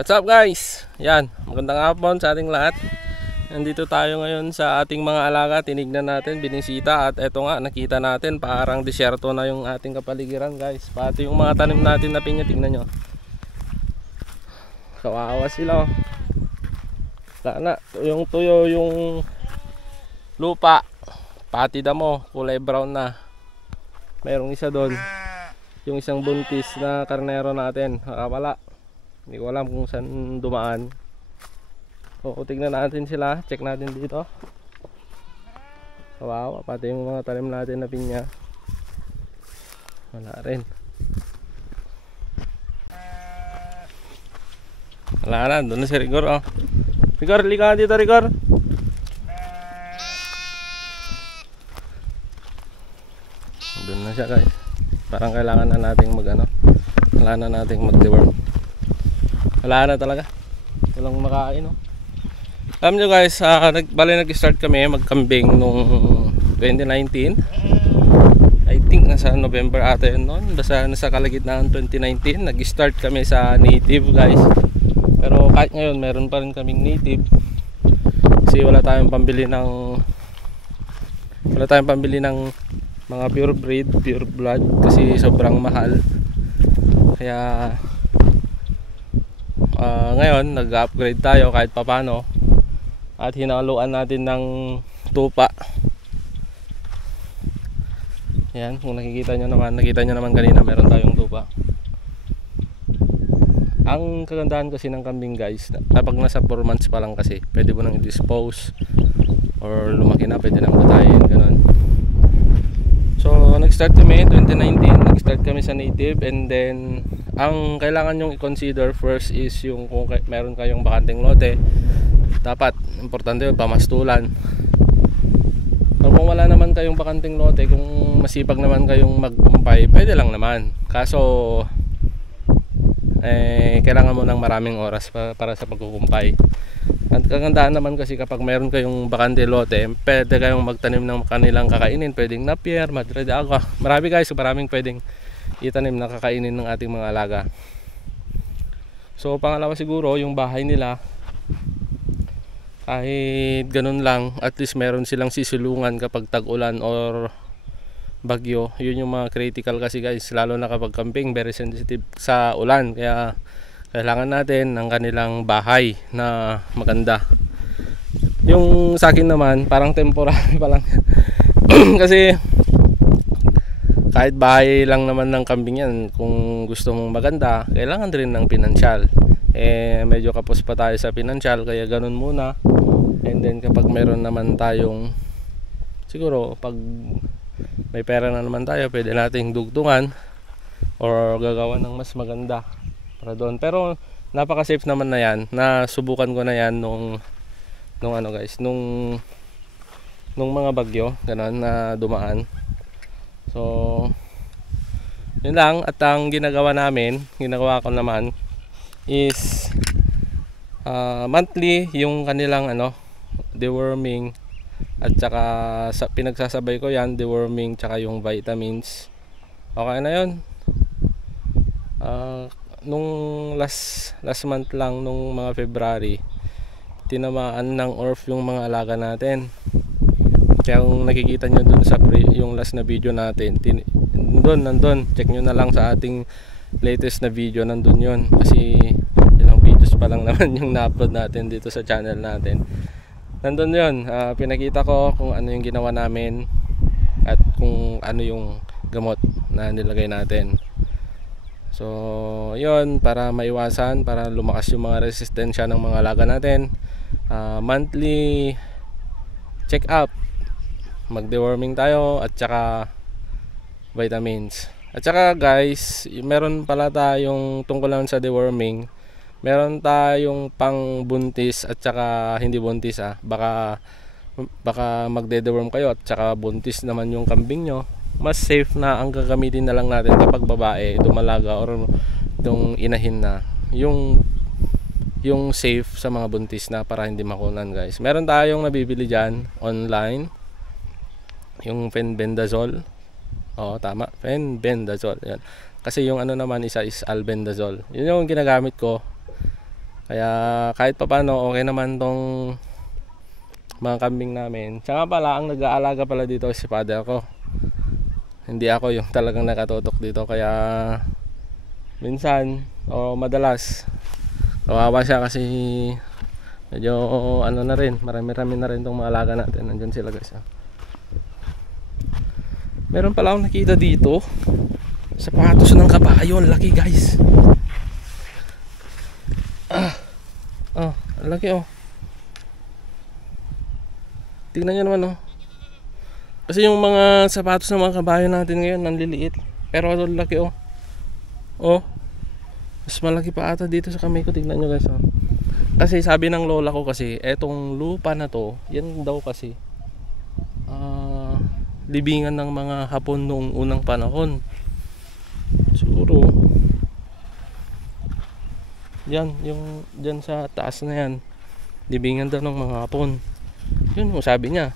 What's up guys? Yan, magandang hapon sa ating lahat. Nandito tayo ngayon sa ating mga alaga. Tinignan natin, binisita. At eto nga, nakita natin parang disyerto na yung ating kapaligiran guys. Pati yung mga tanim natin na pinya, tignan nyo. Kawawa sila oh. Wala na, yung tuyo yung lupa. Pati damo, kulay brown na. Mayroong isa doon, yung isang buntis na karnero natin, nakawala. Hindi ko alam kung saan dumaan. O, tignan natin sila. Check natin dito. Kawawa, pati yung mga talim natin na pinya. Wala rin. Wala na, doon na si Rigor oh. Rigor, lika dito Rigor. Doon na siya guys. Parang kailangan na nating wala na nating mag-deworm. Wala na talaga. Walang makain no. Alam nyo guys, nag-start kami magkambing nung 2019. I think nasa November ata yun noon. Basta nasa kalagitnaan 2019 nag-start kami sa native guys. Pero kahit ngayon meron pa rin kaming native. Kasi wala tayong pambili ng mga pure breed, pure blood. Kasi sobrang mahal. Kaya ngayon nag-upgrade tayo kahit papano at hinaluan natin ng tupa. Yan, kung nakita nyo naman kanina meron tayong tupa. Ang kagandahan kasi ng kambing guys, kapag nasa 4 months pa lang kasi pwede mo nang i-dispose or lumaki na pwede nang patayin, ganun. So nag-start kami 2019, nag-start kami sa native, and then ang kailangan nyong i-consider first is yung kung meron kayong bakanteng lote, dapat importante yung pamastulan. Pero kung wala naman kayong bakanteng lote, kung masipag naman kayong magkumpay, pwede lang naman. Kaso kailangan mo ng maraming oras para sa pagkukumpay. At kagandahan naman kasi kapag meron kayong bakante lote, pwede kayong magtanim ng kanilang kakainin. Pwedeng napier, madre de agua. Marami guys, maraming pwedeng itanim na kakainin ng ating mga alaga. So pangalawa siguro, yung bahay nila, kahit ganun lang, at least meron silang sisilungan kapag tag-ulan or bagyo. Yun yung mga critical kasi guys, lalo na kapag camping, very sensitive sa ulan. Kaya kailangan natin ng kanilang bahay na maganda. Yung sa akin naman parang temporary pa lang. Kasi kahit bahay lang naman ng kambing yan, kung gusto mong maganda, kailangan din ng pinansyal. Medyo kapos pa tayo sa pinansyal, kaya ganun muna. And then kapag meron naman tayong, siguro pag may pera na naman tayo, pwede nating dugtungan or gagawa ng mas maganda para doon. Pero napaka safe naman na yan. Nasubukan ko na yan nung mga bagyo ganun na dumaan. So yun lang. At ang ginagawa ko naman is monthly yung kanilang deworming, at saka pinagsasabay ko yan, deworming tsaka yung vitamins. Okay na yun. Nung last month lang, nung mga February, tinamaan ng orf yung mga alaga natin. Kaya kung nakikita nyo dun sa yung last na video natin, nandun, check nyo na lang sa ating latest na video, nandun yun. Kasi ilang videos pa lang naman yung na-upload natin dito sa channel natin. Nandun yun, pinakita ko kung ano yung ginawa namin at kung ano yung gamot na nilagay natin. So yun, para maiwasan, para lumakas yung mga resistensya ng mga alaga natin. Monthly check up, mag-deworming tayo, at saka vitamins. At saka guys, meron pala tayong tungkol lang sa deworming, meron tayong pang buntis at saka hindi buntis. Baka magde-deworm kayo at saka buntis naman yung kambing nyo. Mas safe na ang gagamitin na lang natin kapag babae, dumalaga, or yung inahin na, yung safe sa mga buntis na, para hindi makunan guys. Meron tayong nabibili dyan online, yung fenbendazole. Tama, fenbendazole. Yan. Kasi yung naman isa is albendazole. Yun yung ginagamit ko Kaya kahit pa paano okay naman tong mga kambing namin. Tsaka pala ang nag-aalaga pala dito si father ko. Hindi ako yung talagang nakatutok dito, kaya minsan o madalas kawawa siya kasi medyo ano na rin, marami-rami na rin tong mga alaga natin. Nandyan sila guys. Meron pala akong nakita dito sapatos ng kabayo, ang laki guys. Ang laki oh. Tingnan nyo naman oh. Kasi yung mga sapatos ng mga kabayo natin ngayon nanliliit, pero ang laki oh. Oh, mas malaki pa ata dito sa kamay ko. Tingnan nyo guys oh. Kasi sabi ng lola ko kasi etong lupa na to, yan daw kasi libingan ng mga Hapon noong unang panahon. Siguro yan, yung dyan sa taas na yan, libingan daw ng mga Hapon. Yun yung sabi niya.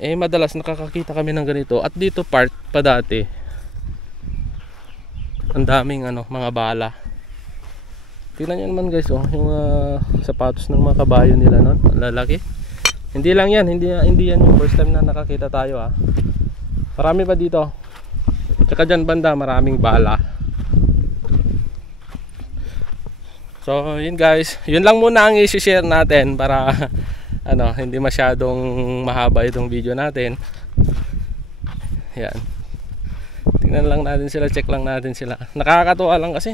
Madalas nakakakita kami ng ganito. At dito part pa dati, ang daming mga bala. Tingnan nyo naman guys oh, yung sapatos ng mga kabayo nila nun, lalaki. Hindi lang yan, hindi yan yung first time na nakakita tayo Marami pa dito. Tsaka dyan banda maraming bala. So yun guys, yun lang muna ang i-share natin para hindi masyadong mahaba itong video natin. Yan. Tingnan lang natin sila, check lang natin sila. Nakakatuwa lang kasi